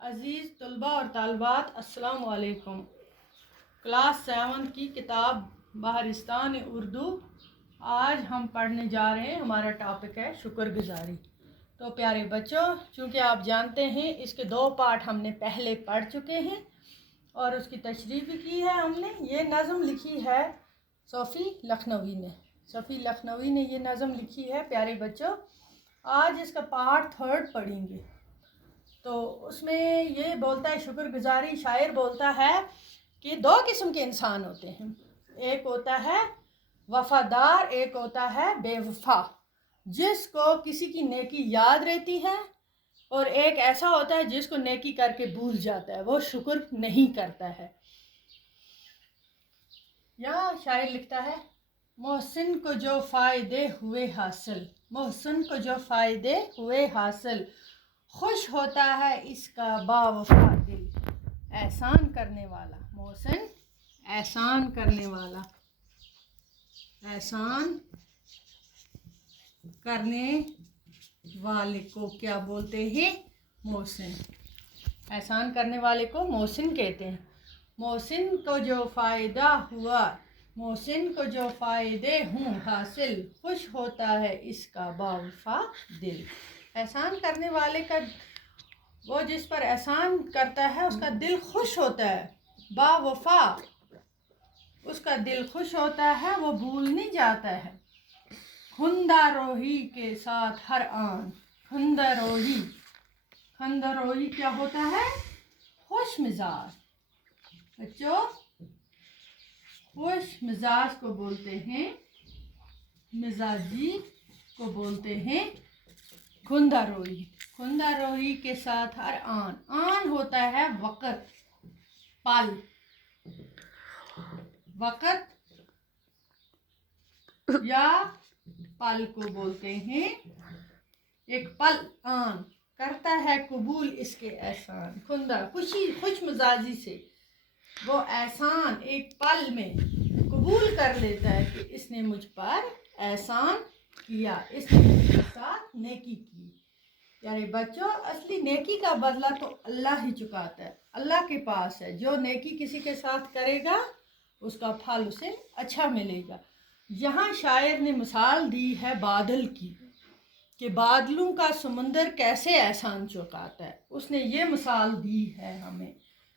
عزیز طلبہ اور طالبات السلام علیکم۔ کلاس 7 کی کتاب بہارستان اردو آج ہم پڑھنے جا رہے ہیں۔ ہمارا ٹاپک ہے شکر گزاری۔ تو پیارے بچوں، چونکہ آپ جانتے ہیں اس کے 2 پارٹ ہم نے پہلے پڑھ چکے ہیں اور اس کی تشریح بھی کی ہے ہم نے۔ یہ نظم لکھی ہے صوفی لکھنوی نے۔ صوفی لکھنوی نے یہ نظم لکھی ہے پیارے بچوں۔ آج اس کا پارٹ 3 پڑھیں گے۔ تو اس میں یہ بولتا ہے شکر گزاری، شاعر بولتا ہے کہ 2 قسم کے انسان ہوتے ہیں، ایک ہوتا ہے وفادار، ایک ہوتا ہے بے وفا، جس کو کسی کی نیکی یاد رہتی ہے، اور ایک ایسا ہوتا ہے جس کو نیکی کر کے بھول جاتا ہے، وہ شکر نہیں کرتا ہے۔ یا شاعر لکھتا ہے محسن کو جو فائدے ہوئے حاصل، محسن کو جو فائدے ہوئے حاصل، خوش ہوتا ہے اس کا با وفا دل۔ احسان کرنے والا، محسن احسان کرنے والا، احسان کرنے والے کو کیا بولتے ہیں؟ محسن۔ احسان کرنے والے کو محسن کہتے ہیں۔ محسن کو جو فائدہ ہوا، محسن کو جو فائدے ہوں حاصل، خوش ہوتا ہے اس کا با وفا دل۔ احسان کرنے والے کا، وہ جس پر احسان کرتا ہے اس کا دل خوش ہوتا ہے، با وفا اس کا دل خوش ہوتا ہے، وہ بھول نہیں جاتا ہے۔ خندہ روحی کے ساتھ ہر آن، خندہ روحی، خندہ روحی کیا ہوتا ہے؟ خوش مزاج۔ بچوں، خوش مزاج کو بولتے ہیں، مزاجی کو بولتے ہیں خندہ روحی۔ خندہ روحی کے ساتھ ہر آن، آن ہوتا ہے وقت، پل، وقت یا پل کو بولتے ہیں۔ ایک پل آن کرتا ہے قبول اس کے احسان، خندہ خوشی، خوش مزاجی سے وہ احسان ایک پل میں قبول کر لیتا ہے کہ اس نے مجھ پر احسان کیا، اس نے میرے ساتھ نیکی کی۔ یعنی بچوں، اصلی نیکی کا بدلہ تو اللہ ہی چکاتا ہے، اللہ کے پاس ہے۔ جو نیکی کسی کے ساتھ کرے گا اس کا پھل اسے اچھا ملے گا۔ یہاں شاعر نے مثال دی ہے بادل کی، کہ بادلوں کا سمندر کیسے احسان چکاتا ہے، اس نے یہ مثال دی ہے ہمیں۔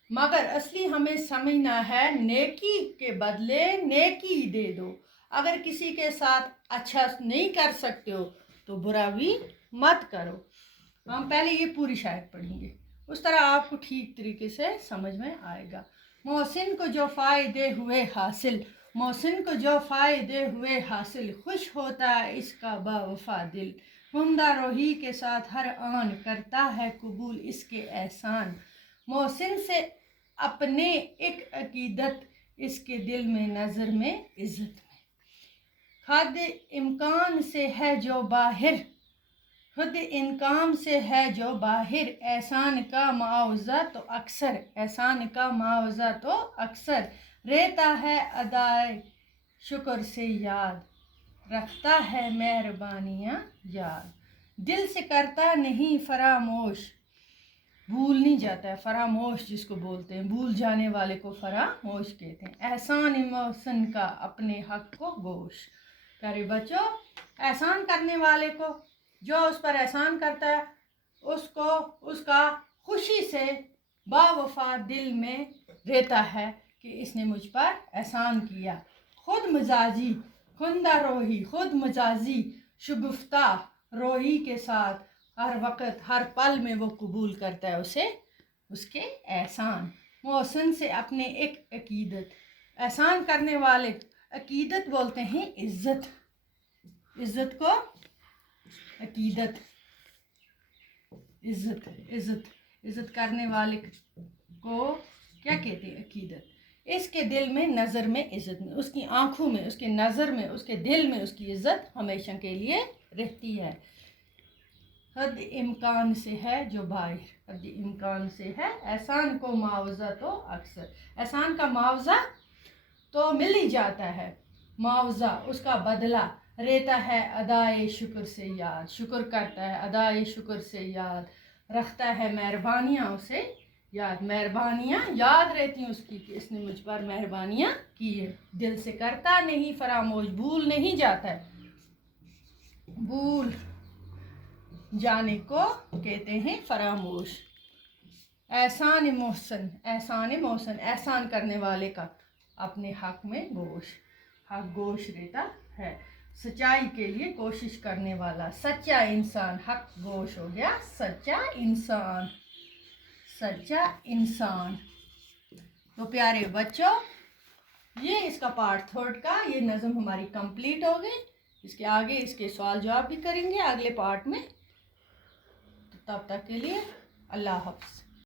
مگر اصلی ہمیں سمجھنا ہے نیکی کے بدلے نیکی دے دو۔ اگر کسی کے ساتھ اچھا نہیں کر سکتے ہو تو برا بھی مت کرو۔ ہم پہلے یہ پوری شاعر پڑھیں گے، اس طرح آپ کو ٹھیک طریقے سے سمجھ میں آئے گا۔ محسن کو جو فائدے ہوئے حاصل، محسن کو جو فائدے ہوئے حاصل، خوش ہوتا ہے اس کا با وفا دل۔ خندہ روحی کے ساتھ ہر آن کرتا ہے قبول اس کے احسان۔ محسن سے اپنے ایک عقیدت، اس کے دل میں نظر میں عزت میں۔ خود امکان سے ہے جو باہر، خود امکان سے ہے جو باہر، احسان کا معاوضہ تو اکثر، احسان کا معاوضہ تو اکثر، رہتا ہے ادائے شکر سے یاد، رکھتا ہے مہربانیاں یاد۔ دل سے کرتا نہیں فراموش، بھول نہیں جاتا ہے، فراموش جس کو بولتے ہیں، بھول جانے والے کو فراموش کہتے ہیں۔ احسان محسن کا اپنے حق کو گوش۔ پیارے بچوں، احسان کرنے والے کو، جو اس پر احسان کرتا ہے، اس کو اس کا خوشی سے با وفا دل میں رہتا ہے کہ اس نے مجھ پر احسان کیا۔ خود مزاجی، خندہ روحی، خود مزاجی، شگفتہ روحی کے ساتھ ہر وقت ہر پل میں وہ قبول کرتا ہے اسے، اس کے احسان۔ محسن سے اپنے ایک عقیدت، احسان کرنے والے عقیدت بولتے ہیں عزت، عزت کو عقیدت، عزت، عزت، عزت کرنے والے کو کیا کہتے ہیں؟ عقیدت۔ اس کے دل میں نظر میں عزت میں، اس کی آنکھوں میں، اس کے نظر میں، اس کے دل میں اس کی عزت ہمیشہ کے لیے رہتی ہے۔ حد امکان سے ہے جو باہر، حد امکان سے ہے، احسان کو معاوضہ تو اکثر، احسان کا معاوضہ تو مل ہی جاتا ہے، معاوضہ اس کا بدلہ رہتا ہے ادائے شکر سے یاد، شکر کرتا ہے ادائے شکر سے یاد، رکھتا ہے مہربانیاں اسے یاد مہربانیاں یاد رہتی ہیں اس کی کہ اس نے مجھ پر مہربانیاں کی ہے. دل سے کرتا نہیں فراموش, بھول نہیں جاتا ہے. بھول جانے کو کہتے ہیں فراموش. احسان محسن, احسان محسن احسان کرنے والے کا اپنے حق میں گوش, حق گوش رہتا ہے. سچائی کے لیے کوشش کرنے والا, سچا انسان, حق گوش ہو گیا سچا انسان, سچا انسان. تو پیارے بچوں, یہ اس کا پارٹ 3 کا یہ نظم ہماری کمپلیٹ ہو گئی. اس کے آگے اس کے سوال جواب بھی کریں گے اگلے پارٹ میں. تب تک کے لیے اللہ حافظ.